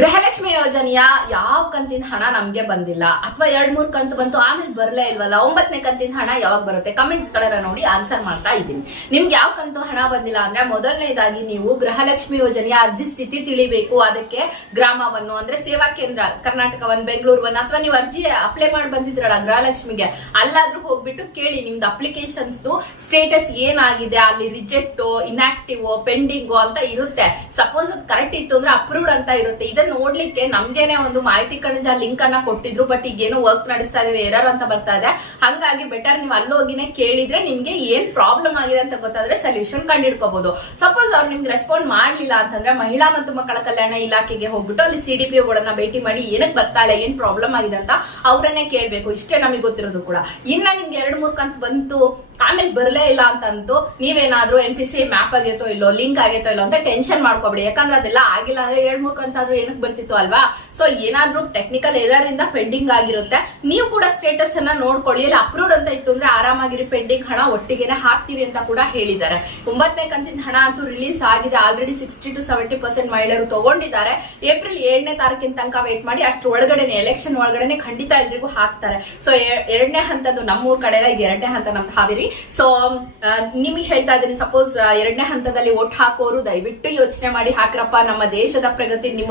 ಗೃಹಲಕ್ಷ್ಮಿ ಯೋಜನೆಯ ಯಾವ ಕಂತಿನ ಹಣ ನಮ್ಗೆ ಬಂದಿಲ್ಲ? ಅಥವಾ ಎರಡ್ ಮೂರ್ ಕಂತು ಬಂತು, ಆಮೇಲೆ ಬರಲೇ ಇಲ್ವಲ್ಲ? ಒಂಬತ್ತನೇ ಕಂತಿನ ಹಣ ಯಾವಾಗ ಬರುತ್ತೆ? ಕಮೆಂಟ್ಸ್ ಗಳನ್ನ ನೋಡಿ ಆನ್ಸರ್ ಮಾಡ್ತಾ ಇದ್ದೀನಿ. ನಿಮ್ಗೆ ಯಾವ ಕಂತು ಹಣ ಬಂದಿಲ್ಲ ಅಂದ್ರೆ ಮೊದಲನೇದಾಗಿ ನೀವು ಗೃಹಲಕ್ಷ್ಮಿ ಯೋಜನೆಯ ಅರ್ಜಿ ಸ್ಥಿತಿ ತಿಳಿಬೇಕು. ಅದಕ್ಕೆ ಗ್ರಾಮವನ್ನು, ಅಂದ್ರೆ ಸೇವಾ ಕೇಂದ್ರ, ಕರ್ನಾಟಕವನ್ನು ಬೆಂಗಳೂರವನ್ನು ಅಥವಾ ನೀವು ಅರ್ಜಿ ಅಪ್ಲೈ ಮಾಡಿ ಬಂದಿದ್ರಲ್ಲ ಗೃಹಲಕ್ಷ್ಮಿಗೆ, ಅಲ್ಲಾದ್ರೂ ಹೋಗ್ಬಿಟ್ಟು ಕೇಳಿ ನಿಮ್ದು ಅಪ್ಲಿಕೇಶನ್ಸ್ ಸ್ಟೇಟಸ್ ಏನಾಗಿದೆ? ಅಲ್ಲಿ ರಿಜೆಕ್ಟ್ ಇನ್ಆಕ್ಟಿವ್ ಪೆಂಡಿಂಗ್ ಅಂತ ಇರುತ್ತೆ. ಸಪೋಸ್ ಅದು ಕರೆಕ್ಟ್ ಇತ್ತು ಅಂದ್ರೆ ಅಪ್ರೂವ್ಡ್ ಅಂತ ಇರುತ್ತೆ. ಇದನ್ನ ನೋಡ್ಲಿಕ್ಕೆ ನಮ್ಗೇನೆ ಒಂದು ಮಾಹಿತಿ ಕಣಜ ಲಿಂಕ್ ಅನ್ನ ಕೊಟ್ಟಿದ್ರು ಬಟ್ ಈಗೇನೋ ವರ್ಕ್ ನಡೆಸ್ತಾ ಇದೇವೆ ಎರರ್ ಅಂತ ಬರ್ತಾ ಇದೆ. ಹಂಗಾಗಿ ಬೆಟರ್ ನೀವು ಅಲ್ಲೋಗಿನೇ ಕೇಳಿದ್ರೆ ನಿಮ್ಗೆ ಏನ್ ಪ್ರಾಬ್ಲಮ್ ಆಗಿದೆ ಅಂತ ಗೊತ್ತಾದ್ರೆ ಸೊಲ್ಯೂಷನ್ ಕಂಡಿಡ್ಕೋಬಹುದು ಸಪೋಸ್ ಅವ್ರು ನಿಮ್ಗೆ ರೆಸ್ಪಾಂಡ್ ಮಾಡ್ಲಿಲ್ಲ ಅಂತಂದ್ರೆ ಮಹಿಳಾ ಮತ್ತು ಮಕ್ಕಳ ಕಲ್ಯಾಣ ಇಲಾಖೆಗೆ ಹೋಗ್ಬಿಟ್ಟು ಅಲ್ಲಿ ಸಿ ಡಿ ಭೇಟಿ ಮಾಡಿ ಏನಕ್ಕೆ ಬರ್ತಾ ಇಲ್ಲ, ಏನ್ ಪ್ರಾಬ್ಲಮ್ ಆಗಿದೆ ಅಂತ ಅವರನ್ನೇ ಕೇಳ್ಬೇಕು. ಇಷ್ಟೇ ನಮಗೆ ಗೊತ್ತಿರೋದು ಕೂಡ. ಇನ್ನ ನಿಮ್ಗೆ ಎರಡ್ ಮೂರ್ ಕಂತ್ ಬಂತು ಆಮೇಲೆ ಬರಲೇ ಇಲ್ಲ ಅಂತಂತೂ ನೀವೇನಾದ್ರೂ ಎನ್ ಪಿ ಸಿ ಮ್ಯಾಪ್ ಆಗೈತೋ ಇಲ್ಲೋ ಲಿಂಕ್ ಆಗೈತೋ ಇಲ್ಲೋ ಅಂತ ಟೆನ್ಷನ್ ಮಾಡ್ಕೋಬೇಡಿ. ಯಾಕಂದ್ರೆ ಅದೆಲ್ಲ ಆಗಿಲ್ಲ ಅಂದ್ರೆ ಎರಡ್ ಮೂರ್ ಕಂತಾದ್ರೂ ಏನಕ್ಕೆ ಬರ್ತಿತ್ತು ಅಲ್ವಾ? ಸೊ ಏನಾದ್ರೂ ಟೆಕ್ನಿಕಲ್ ಎರರ್ ಇಂದ ಪೆಂಡಿಂಗ್ ಆಗಿರುತ್ತೆ. ನೀವು ಕೂಡ ಸ್ಟೇಟಸ್ ಅನ್ನ ನೋಡ್ಕೊಳ್ಳಿ. ಅಲ್ಲಿ ಅಪ್ರೂವ್ಡ್ ಅಂತ ಇತ್ತು ಅಂದ್ರೆ ಆರಾಮಾಗಿರಿ ಪೆಂಡಿಂಗ್ ಹಣ ಒಟ್ಟಿಗೆನೆ ಹಾಕ್ತಿವಿ ಅಂತ ಕೂಡ ಹೇಳಿದ್ದಾರೆ. ಒಂಬತ್ತನೇ ಕಂತಿನ ಹಣ ಅಂತೂ ರಿಲೀಸ್ ಆಗಿದೆ. Already sixty to seventy percent ಮಹಿಳೆಯರು ತಗೊಂಡಿದ್ದಾರೆ. ಏಪ್ರಿಲ್ ಏಳನೇ ತಾರೀಕಿನ ತನಕ ವೇಟ್ ಮಾಡಿ. ಅಷ್ಟು ಒಳಗಡೆನೆ ಎಲೆಕ್ಷನ್ ಒಳಗಡೆ ಖಂಡಿತ ಎಲ್ರಿಗೂ ಹಾಕ್ತಾರೆ. ಸೊ ಎರಡನೇ ಹಂತದ್ದು ನಮ್ಮೂರ್ ಕಡೆ ಎರಡನೇ ಹಂತ ನಮ್ದು ಹಾವೇರಿ. ಸೊ ನಿಮಗೆ ಹೇಳ್ತಾ ಇದ್ದೀನಿ ಸಪೋಸ್ ಎರಡನೇ ಹಂತದಲ್ಲಿ ಓಟ್ ಹಾಕೋರು ದಯವಿಟ್ಟು ಯೋಚನೆ ಮಾಡಿ ಹಾಕ್ರಪ್ಪ, ನಮ್ಮ ದೇಶದ ಪ್ರಗತಿ ನಿಮ್ಮ